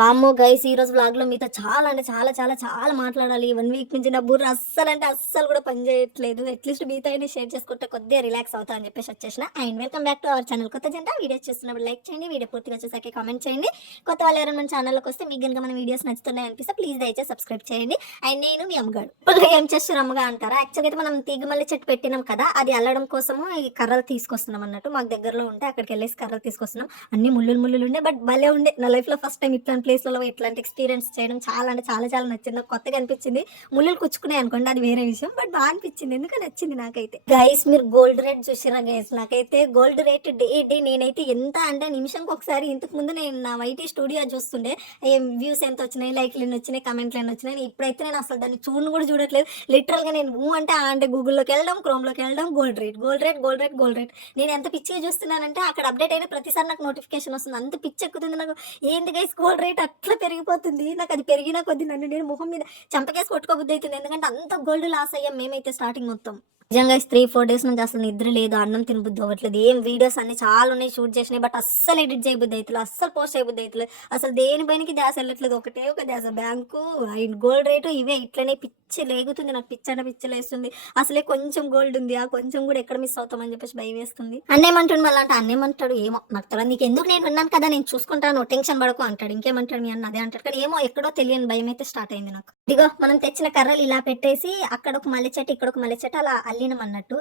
వామ్మో గైస్ ఈ రోజు వ్లాగ్ లో మీతో చాలా అంటే చాలా చాలా చాలా మాట్లాడాలి. 1 వీక్ నుంచి నా బుర్ర అస్సలు అంటే అస్సలు కూడా పని చేయట్లేదు. అట్లీస్ట్ మీతో అయినా షేర్ చేసుకుంటే కొద్దిగా రిలాక్స్ అవుతా అని చెప్పేసి వచ్చేసిన. And welcome back to our channel. కొత్త జంట వీడియోస్ చూస్తున్నప్పుడు లైక్ చేయండి, వీడియో పూర్తిగా చూసాకే కామెంట్ చేయండి. కొత్త వాళ్ళు ఎవరైనా మన ఛానల్లోకి వస్తే మీకు కనుక మన వీడియోస్ నచ్చుతున్నాయి అనిపిస్తే ప్లీజ్ దయచేసి సబ్స్క్రైబ్ చేయండి. అండ్ నేను మీ అమ్మగాడు ఇప్పుడు ఏం చేస్తారు అమ్మగా అంటారా? యాక్చువల్గా అయితే మనం తీగమల్లి చెట్టు పెట్టినాం కదా, అది అల్లడం కోసము ఈ కర్రలు తీసుకొస్తున్నాం అన్నట్టు. మాకు దగ్గరలో ఉంటే అక్కడికి వెళ్ళేసి కర్రలు తీసుకొస్తున్నాం. అన్ని ముళ్ళు ముళ్ళు ఉండే, బట్ భలే ఉండే. నా లైఫ్ లో ఫస్ట్ టైం ఇట్లాంటి ప్లేస్లలో ఇట్లాంటి ఎక్స్పీరియన్స్ చేయడం చాలా అంటే చాలా చాలా నచ్చింది. నాకు కొత్తగా అనిపించింది. ముళ్ళులు కుచ్చుకున్నాయి అనుకోండి, అది వేరే విషయం, బట్ బాగా అనిపించింది. ఎందుకు నచ్చింది నాకైతే. గైస్ మీరు గోల్డ్ రేట్ చూసిరా గైస్? నాకైతే గోల్డ్ రేట్ డే నేనైతే ఎంత అంటే నిమిషంకి ఒకసారి. ఇంతకు ముందు నేను నా వైటీ స్టూడియో చూస్తుండే ఏం వ్యూస్ ఎంత వచ్చినాయి, లైక్లు ఎన్ని వచ్చినాయి, కమెంట్లు ఎన్ని వచ్చినాయి. ఇప్పుడైతే నేను అసలు దాన్ని చూడను కూడా చూడట్లేదు. లిటరల్ గా నేను అంటే గూగుల్లోకి వెళ్ళడం, క్రోమ్లోకి వెళ్ళడం, gold rate gold rate gold rate gold rate. నేను ఎంత పిచ్చిగా చూస్తున్నానంటే అక్కడ అప్డేట్ అయిన ప్రతిసారి నాకు నోటిఫికేషన్ వస్తుంది. అంత పిచ్చి ఎక్కుతుంది నాకు. ఏంది గైస్ గోల్డ్ రేట్ అట్లా పెరిగిపోతుంది. నాకు అది పెరిగిన కొద్ది నన్ను నేను ముఖం మీద చంపకేసి కొట్టుకోబుద్ది అవుతుంది. ఎందుకంటే అంత గోల్డ్ లాస్ అయ్యాం మేమైతే స్టార్టింగ్ మొత్తం. నిజంగా 3-4 డేస్ నుంచి అసలు నిద్ర లేదు, అన్నం తినబుద్ధి అవ్వట్లేదు. ఏం వీడియోస్ అన్ని చాలా ఉన్నాయి షూట్ చేసినాయి, బట్ అస్సలు ఎడిట్ చేయబుద్ధి అవుతుంది, అస్సలు పోస్ట్ చేయబుద్ధి అవుతుంది. అసలు దేనిపైనకి ధ్యాస వెళ్ళట్లేదు. ఒకటే ఒక ధ్యాస బ్యాంకు అండ్ గోల్డ్ రేటు ఇవే. ఇట్లనే పిచ్చి లేగుతుంది నాకు. పిచ్చి లేస్తుంది. అసలే కొంచెం గోల్డ్ ఉంది, ఆ కొంచెం కూడా ఎక్కడ మిస్ అవుతామని చెప్పేసి భయం వేస్తుంది. అన్నేమంటాడు మళ్ళీ అంటే అన్నేమంటాడు ఏమో నాకు తెలియదు. నీకు ఎందుకు, నేను ఉన్నాను కదా, నేను చూసుకుంటాను, టెన్షన్ పడకు అంటాడు. ఇంకేమంటాడు మీ అన్న అదే అంటాడు. కానీ ఏమో ఎక్కడో తెలియని భయం అయితే స్టార్ట్ అయింది నాకు. ఇదిగో మనం తెచ్చిన కర్రలు ఇలా పెట్టేసి అక్కడ ఒక మల్లె చెట్టు, ఇక్కడ ఒక మల్లె చెట్టు అలా అల్లినం అన్నట్టు.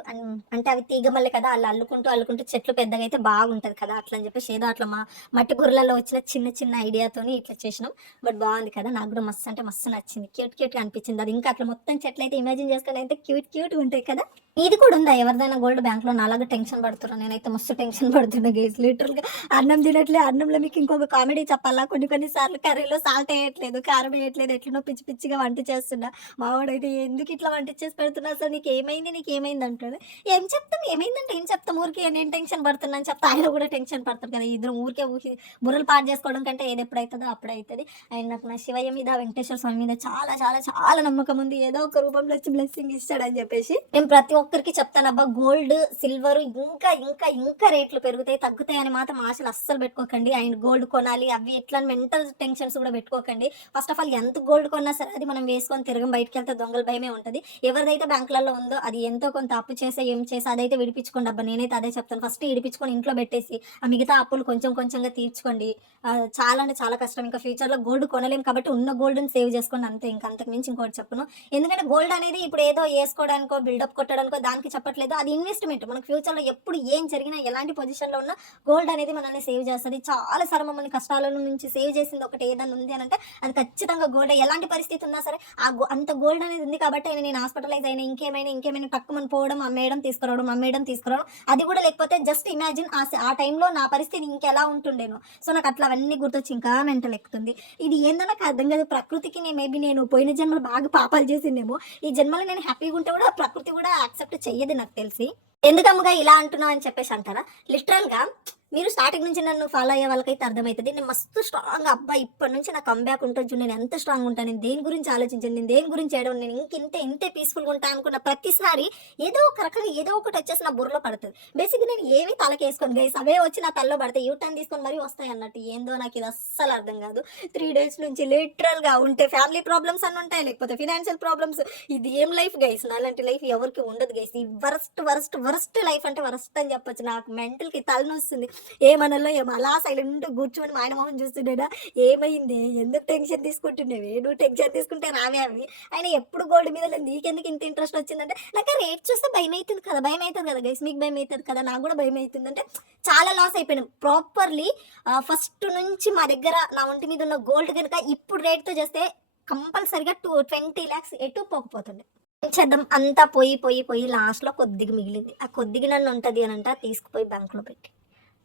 అంటే అవి తీగమల్లె కదా, అలా అల్లుకుంటూ చెట్లు పెద్దగా అయితే బాగుంటది కదా, అట్లా అని చెప్పేసి ఏదో అట్లా మా మట్టి బుర్రలలో వచ్చిన చిన్న చిన్న ఐడియాతోని ఇట్లా చేసినాం. బట్ బాగుంది కదా, నాకు కూడా మస్తు అంటే మస్తు నచ్చింది. క్యూట్ గా అనిపించింది. అది ఇంకా అట్లా మొత్తం చెట్లు అయితే ఇమాజిన్ చేసుకుని అయితే క్యూట్ ఉంటాయి కదా. ఇది కూడా ఉందా ఎవరిదైనా గోల్డ్ బ్యాంక్ లో? నాలాగా టెన్షన్ పడుతున్నా నేనైతే, మస్తు టెన్షన్ పడుతున్నా గేస్. లిటరల్ గా అన్నం తినట్లే. అన్నంలో మీకు ఇంకొక కామెడీ చెప్పాలా? కొన్ని సార్లు కర్రీలో సాల్ట్ వేయట్లేదు, కారం వేయట్లేదు, ఎట్లనో పిచ్చిగా వంట చేస్తున్నా. మావాడైతే ఎందుకు ఇట్లా వంట చేసి పెడుతున్నా, అసలు నీకు ఏమైంది అంటాడు. ఏం చెప్తాం, ఏమైందంటే ఏం చెప్తాం, ఊరికే నేను టెన్షన్ పడుతున్నా అని చెప్తా. ఆయన కూడా టెన్షన్ పడతారు కదా. ఇద్దరు ఊరికే బుర్రలు పాటు చేసుకోవడం కంటే ఏది ఎప్పుడైతుందో అప్పుడైతుంది. అండ్ నాకు నా శివయ్య మీద, వెంకటేశ్వర స్వామి మీద చాలా చాలా చాలా నమ్మకం ఉంది. ఏదో ఒక రూపంలో వచ్చి బ్లెస్సింగ్ ఇస్తాడని చెప్పేసి నేను ప్రతి ఒక్కరికి చెప్తాను. అబ్బా గోల్డ్ సిల్వర్ ఇంకా ఇంకా ఇంకా రేట్లు పెరుగుతాయి తగ్గుతాయి అని మాత్రం ఆశలు అస్సలు పెట్టుకోకండి. అండ్ గోల్డ్ కొనాలి అవి ఎట్లా మెంటల్ టెన్షన్స్ కూడా పెట్టుకోకండి. ఫస్ట్ ఆఫ్ ఆల్ ఎంత గోల్డ్ కొన్నా సరే అది మనం వేసుకొని తిరగం, బయటకు వెళ్తే దొంగల భయమే ఉంటుంది. ఎవరిదైతే బ్యాంకులలో ఉందో అది ఎంతో కొంత అప్పు చేసే ఏం చేసి అదైతే విడిపించుకోండి. అబ్బా నేనైతే అదే చెప్తాను. ఫస్ట్ విడిపించుకొని ఇంట్లో పెట్టేసి ఆ మిగతా అప్పులు కొంచెం కొంచెంగా తీర్చుకోండి. చాలా అంటే చాలా కష్టం. ఇంకా ఫ్యూచర్లో గోల్డ్ కొనలేం కాబట్టి ఉన్న గోల్డ్ని సేవ్ చేసుకోండి అంతే. ఇంకా అంతకు మించి ఇంకోటి చెప్పను. ఎందుకంటే గోల్డ్ అనేది ఇప్పుడు ఏదో వేసుకోవడానికో బిల్డప్ కొట్టడానికో దానికి చెప్పట్లేదు. అది ఇన్వెస్ట్మెంట్. మనకు ఫ్యూచర్లో ఎప్పుడు ఏం జరిగినా ఎలాంటి పొజిషన్లో ఉన్నా గోల్డ్ అనేది మనల్ని సేవ్ చేస్తుంది. చాలా సార్లు మమ్మల్ని కష్టాల నుంచి సేవ్ చేసింది ఒకటి ఏదైనా ఉంది అని అంటే అది ఖచ్చితంగా గోల్డ్. ఎలాంటి పరిస్థితి ఉన్నా సరే అంత గోల్డ్ అనేది ఉంది కాబట్టి నేను హాస్పిటలైజ్ అయినా ఇంకేమైనా తక్కువని పోవడం, అమ్మేయడం తీసుకురావడం అది కూడా లేకపోతే జస్ట్ ఇమాజిన్ ఆ టైంలో నా పరిస్థితి ఇంకెలా ఉంటుండేను. సో నాకు అట్లా అవన్నీ గుర్తొచ్చి ఇంకా మెంటల్ ఎక్కుతుంది. ఇది ఏందో నాకు అర్థం కాదు. ప్రకృతికి నేను పోయిన జన్మలు బాగా పాపాలు చేసిందేమో, ఈ జన్మలో నేను హ్యాపీగా ఉంటే కూడా ప్రకృతి కూడా యాక్సెప్ట్ చెయ్యదు నాకు తెలిసి. ఎందుకమ్మగా ఇలా అంటున్నావు అని చెప్పేసి అంటారా? లిటరల్ గా మీరు స్టార్టింగ్ నుంచి నన్ను ఫాలో అయ్యే వాళ్ళకైతే అర్థమవుతుంది. నేను మస్తు స్ట్రాంగ్ అబ్బాయి ఇప్పటి నుంచి నా కంబ్యాక్ ఉంటుంది చూడు. నేను ఎంత స్ట్రాంగ్ ఉంటాను, నేను దేని గురించి ఆలోచించాను, నేను దేని గురించి చేయడం, నేను ఇంతే పీస్ఫుల్గా ఉంటాను అనుకున్న ప్రతిసారి ఏదో ఒక రకంగా ఏదో ఒకటి వచ్చేసి నా బుర్రలో పడుతుంది. బేసిక్గా నేను ఏమీ తలకేసుకోను గైస్, అవే వచ్చి నా తల్లో పడతాయి. యూటర్న్ తీసుకొని మరీ వస్తాయి అన్నట్టు. ఏందో నాకు ఇది అస్సలు అర్థం కాదు. 3 డేస్ నుంచి లిటరల్గా ఉంటే ఫ్యామిలీ ప్రాబ్లమ్స్ అన్నీ ఉంటాయి, లేకపోతే ఫినాన్షియల్ ప్రాబ్లమ్స్. ఇది ఏం లైఫ్ గైస్? నాలాంటి లైఫ్ ఎవరికి ఉండదు గైస్. ఈ వరస్ట్ లైఫ్ అంటే వరస్ట్ అని చెప్పొచ్చు. నాకు మెంటల్కి తలనొస్తుంది. ఏమనలో ఏమో అలా సైలెంట్ కూర్చొని మా ఆయన మొహం చూస్తుండేనా, ఏమైంది, ఎందుకు టెన్షన్ తీసుకుంటుండేవి, నువ్వు టెన్షన్ తీసుకుంటే రావే అవి. ఆయన ఎప్పుడు గోల్డ్ మీద లేదు. నీకెందుకు ఇంత ఇంట్రెస్ట్ వచ్చిందంటే నాకు రేట్ చూస్తే భయం అవుతుంది కదా గైస్. మీకు భయం అవుతుంది కదా, నాకు కూడా భయం అవుతుంది. అంటే చాలా లాస్ అయిపోయినాం ప్రాపర్లీ. ఫస్ట్ నుంచి మా దగ్గర నా ఒంటి మీద ఉన్న గోల్డ్ కనుక ఇప్పుడు రేట్తో చేస్తే కంపల్సరిగా 20 lakhs ఎటు పోకపోతుండే. చేద్దాం అంతా పోయి లాస్ట్లో కొద్దిగా మిగిలింది. ఆ కొద్దిగా నన్ను ఉంటుంది అని అంటే తీసుకుపోయి బ్యాంకులో పెట్టి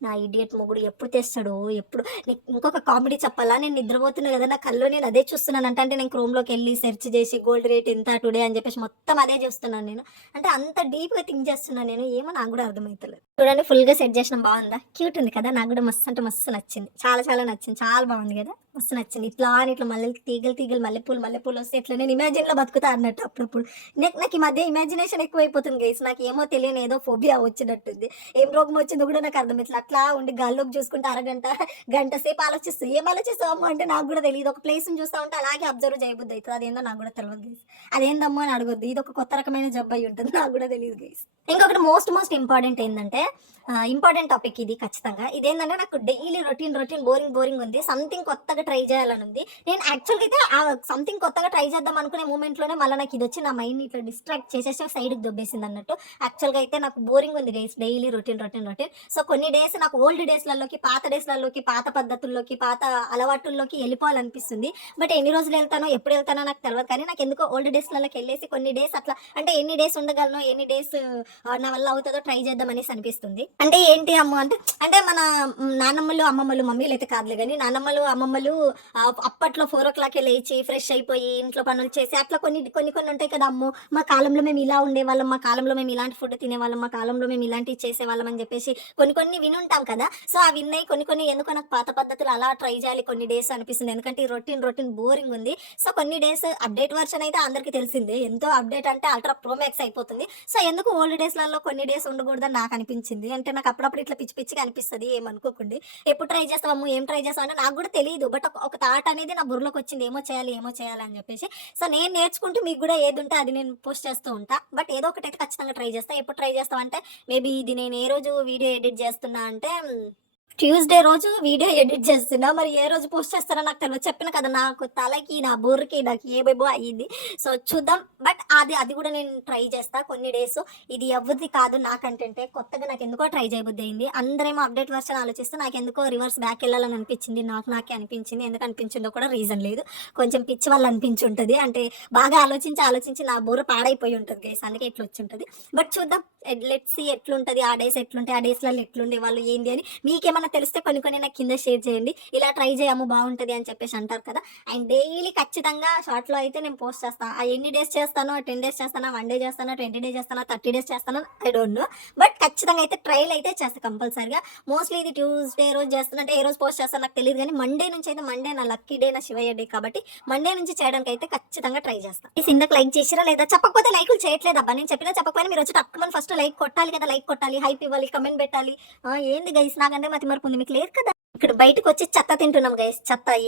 నా ఇడియట్ మొగుడు ఎప్పుడు తెస్తాడో ఎప్పుడు. నీకు ఇంకొక కామెడీ చెప్పాలా? నేను నిద్రపోతున్నా కదా, నా కల్లో నేను అదే చూస్తున్నాను. అంటే నేను క్రోమ్లోకి వెళ్ళి సెర్చ్ చేసి గోల్డ్ రేట్ ఎంత టుడే అని చెప్పేసి మొత్తం అదే చూస్తున్నాను నేను. అంటే అంత డీప్గా థింక్ చేస్తున్నాను నేను. ఏమో నాకు కూడా అర్థమవుతలేదు. చూడండి ఫుల్గా సెట్ చేసిన బాగుందా? క్యూట్ ఉంది కదా. నాకు కూడా మస్తు అంటే మస్తు నచ్చింది. చాలా చాలా నచ్చింది. చాలా బాగుంది కదా. మస్తు నచ్చింది. ఇట్లా అని ఇట్లా తీగలు తీగలు మల్లెపూలు వస్తే ఇట్లా నేను ఇమాజిన్‌లో బతుకుతా అన్నట్టు అప్పుడప్పుడు. నాకు ఈ మధ్య ఇమాజినేషన్ ఎక్కువైపోతుంది గైస్. నాకేమో తెలియని ఏదో ఫోబియా వచ్చినట్టుంది. ఏం రోగం వచ్చిందో కూడా నాకు అర్థమైతలే. అట్లా ఉండి గాల్లోకి చూసుకుంటా అరగంట, గంట సేపు ఆలోచిస్తూ ఏం ఆలోచిస్తావు అమ్మ అంటే నాకు కూడా తెలీదు. ఒక ప్లేస్‌ని చూస్తా ఉంటే అలాగే అబ్జర్వ్ చేయబుద్ధి అయితది. అదేందో నాకు కూడా తెలవదు గైస్. అదేందమ్మో అని అడగొద్దు. ఇదొక కొత్త రకమైన జబ్బు అయ్యి ఉంటుంది. నాకు కూడా తెలీదు గైస్. ఇంకొకటి మోస్ట్ ఇంపార్టెంట్ ఏందంటే ఇంపార్టెంట్ టాపిక్ ఇది ఖచ్చితంగా. ఇదేంటంటే నాకు డైలీ రొటీన్ బోరింగ్ ఉంది. సంథింగ్ కొత్తగా ట్రై చేయాలని ఉంది. నేను యాక్చువల్‌గా అయితే సంథింగ్ కొత్తగా ట్రై చేద్దాం అనుకునే మూమెంట్‌లోనే మళ్ళీ నాకు ఇదొచ్చి నా మైండ్‌ని ఇట్లా డిస్ట్రాక్ట్ చేసేసి సైడ్‌కి దొబ్బేసింది అన్నట్టు. యాక్చువల్‌గా అయితే నాకు బోరింగ్ ఉంది గైస్ డైలీ రొటీన్. సో కొన్ని డేస్ నాకు ఓల్డ్ డేస్‌లలోకి, పాత డేస్‌లలోకి, పాత పద్ధతుల్లోకి, పాత అలవాటుల్లోకి వెళ్ళిపోవాలనిపిస్తుంది. బట్ ఎన్ని రోజులు వెళ్తానో, ఎప్పుడు వెళ్తానో నాకు తెలవదు. కానీ నాకు ఎందుకో ఓల్డ్ డేస్‌లలోకి వెళ్ళేసి కొన్ని డేస్ అట్లా అంటే ఎన్ని డేస్ ఉండగలనో, ఎన్ని డేస్ నా వల్ల అవుతుందో ట్రై చేద్దాం అనేసి అనిపిస్తుంది. అంటే ఏంటి అమ్మ అంటే మన నానమ్మలు, అమ్మమ్మలు, మమ్మీలు అయితే కాదులే కానీ నానమ్మలు, అమ్మమ్మలు అప్పట్లో 4:00 లేచి ఫ్రెష్ అయిపోయి ఇంట్లో పనులు చేసి అట్లా కొన్ని ఉంటాయి కదా. అమ్మో మా కాలంలో మేము ఇలా ఉండేవాళ్ళం, మా కాలంలో మేము ఇలాంటి ఫుడ్ తినేవాళ్ళం, మా కాలంలో మేము ఇలాంటివి చేసేవాళ్ళం అని చెప్పేసి కొన్ని వినుంటాం కదా. సో ఆ విన్నాయి కొన్ని ఎందుకో నాకు పాత పద్ధతులు అలా ట్రై చేయాలి కొన్ని డేస్ అనిపిస్తుంది. ఎందుకంటే ఈ రొటీన్ బోరింగ్ ఉంది. సో కొన్ని డేస్ అప్డేట్ వర్షన్ అయితే అందరికీ తెలిసిందే. ఎంతో అప్డేట్ అంటే అల్ట్రా ప్రోమాక్స్ అయిపోతుంది. సో ఎందుకు ఓల్డ్ డేస్లలో కొన్ని డేస్ ఉండకూడదని నాకు అనిపించింది. అంటే నాకు అప్పుడప్పుడు ఇట్లా పిచ్చిగా అనిపిస్తుంది. ఏమనుకోకండి. ఎప్పుడు ట్రై చేస్తాము, ఏం ట్రై చేస్తాం అంటే నాకు కూడా తెలియదు. బట్ ఒక థాట్ అనేది నా బుర్రలోకి వచ్చింది. ఏమో చేయాలి అని చెప్పేసి. సో నేను నేర్చుకుంటూ మీకు కూడా ఏది ఉంటే అది నేను పోస్ట్ చేస్తూ ఉంటా. బట్ ఏదో ఒకటైతే ఖచ్చితంగా ట్రై చేస్తా. ఎప్పుడు ట్రై చేస్తాం అంటే మేబీ ఇది నేను ఏ రోజు వీడియో ఎడిట్ చేస్తున్నా అంటే ట్యూస్డే రోజు వీడియో ఎడిట్ చేస్తున్నా. మరి ఏ రోజు పోస్ట్ చేస్తారో నాకు తెలియదు. చెప్పిన కదా నాకు తలకి, నా బుర్రకి, నాకు ఏబేబో అయ్యింది. సో చూద్దాం. బట్ అది కూడా నేను ట్రై చేస్తా కొన్ని డేస్. ఇది ఎవరిది కాదు నా కంటెంటే. కొత్తగా నాకు ఎందుకో ట్రై చేయబుద్ధి అయింది. అందరేమో అప్డేట్ వర్షన్ ఆలోచిస్తే నాకు ఎందుకో రివర్స్ బ్యాక్ వెళ్ళాలని అనిపించింది. నాకే అనిపించింది. ఎందుకు అనిపించిందో కూడా రీజన్ లేదు. కొంచెం పిచ్చి వాళ్ళు అనిపించి ఉంటుంది. అంటే బాగా ఆలోచించి నా బుర్ర పాడైపోయి ఉంటుంది గైస్. అందుకే ఇట్లా వచ్చి ఉంటుంది. బట్ చూద్దాం. లెట్స్ సీ ఎట్లుంటుంది. ఆ డేస్ ఎట్లుంటాయి, ఆ డేస్లలో ఎట్లుండే వాళ్ళు ఏంది అని మీకేమన్నా తెలిస్తే కొన్ని నాకు కింద షేర్ చేయండి. ఇలా ట్రై చేయము బాగుంటుంది అని చెప్పేసి అంటారు కదా. అండ్ డైలీ ఖచ్చితంగా షార్ట్లో అయితే నేను పోస్ట్ చేస్తాను. ఆ ఎన్ని డేస్ చేస్తానో, 10 డేస్ చేస్తానా, 1 డే చేస్తానా, 20 డేస్ చేస్తానా, 30 డేస్ చేస్తానా ఐ డోంట్ నో. బట్ ఖచ్చితంగా అయితే ట్రైల్ అయితే చేస్తాను కంపల్సరిగా. మోస్ట్లీ ఇది ట్యూస్డే రోజు చేస్తాను. అంటే ఏ రోజు పోస్ట్ చేస్తాను నాకు తెలియదు కానీ మండే నుంచి అయితే, మండే నా లక్కీ డే, నా శివయ్య డే కాబట్టి మండే నుంచి చేయడానికి అయితే ఖచ్చితంగా ట్రై చేస్తాను. ఈ ఇందాక లైక్ చేసిరా లేదా? చెప్పకపోతే లైకులు చేయట్లేదు అబ్బా. నేను చెప్పినా చెప్పకపోయినా మీరు వచ్చి తక్కువ ఫస్ట్ లైక్ కొట్టాలి కదా. లైక్ కొట్టాలి, హైప్ ఇవ్వాలి, కమెంట్ పెట్టాలి. ఏంది గైస్ నాకంటే మతి మరపు ఉంది, మీకు లేదు కదా. ఇక్కడ బయటకు వచ్చి చెత్త తింటున్నాం గైస్.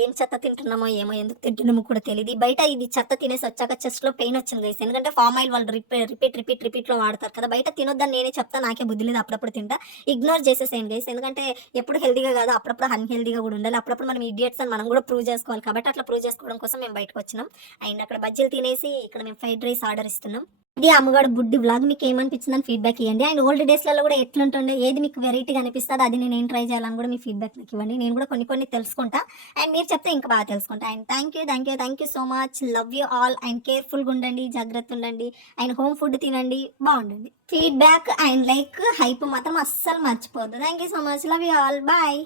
ఏం చెత్త తింటున్నామో ఏమో, ఎందుకు తింటున్నామో కూడా తెలియదు. బయట ఇది చెత్త తినేసి వచ్చాక చెస్ట్ లో పెయిన్ వచ్చింది గైస్. ఎందుకంటే ఫామ్ ఆయిల్ వాళ్ళు రిపీట్ లో వాడతారు కదా. బయట తినొద్దని నేనే చెప్తా, నాకే బుద్ధి లేదు. అప్పుడప్పుడు తింటా. ఇగ్నోర్ చేసేసేయండి గైస్. ఎందుకంటే ఎప్పుడు హెల్దీగా కాదు, అప్పుడప్పుడు అన్హెల్దీగా కూడా ఉండాలి. అప్పుడప్పుడు మనం ఇడియట్స్ అని మనం కూడా ప్రూవ్ చేసుకోవాలి. కాబట్టి అట్లా ప్రూవ్ చేసుకోవడం కోసం మేము బయటకు వచ్చినాం. అండ్ అక్కడ బజ్జీలు తినేసి ఇక్కడ మేము ఫ్రైడ్ రైస్ ఆర్డర్ ఇస్తున్నాం. ఇది అమ్మగాడు బుడ్డి బ్లాగ్. మీకు ఏమనిపించిందని ఫీడ్బ్యాక్ ఇవ్వండి. అండ్ ఓల్డ్ డేస్లలో కూడా ఎట్లుంటుండే, ఏది మీకు వెరైటీగా అనిపిస్తుంది, అది నేను ఏం ట్రై చేయాలని కూడా మీ ఫీడ్బ్యాక్ నాకు ఇవ్వండి. నేను కూడా కొన్ని తెలుసుకుంటా. అండ్ మీరు చెప్తే ఇంకా బాగా తెలుసుకుంటా. And thank you so much. Love you all. And కేర్ఫుల్గా ఉండండి, జాగ్రత్త ఉండండి. అండ్ హోమ్ ఫుడ్ తినండి, బాగుండండి. ఫీడ్బ్యాక్ అండ్ లైక్ హైప్ మాత్రం అస్సలు మర్చిపోద్దు. Thank you so much. Love you all. Bye.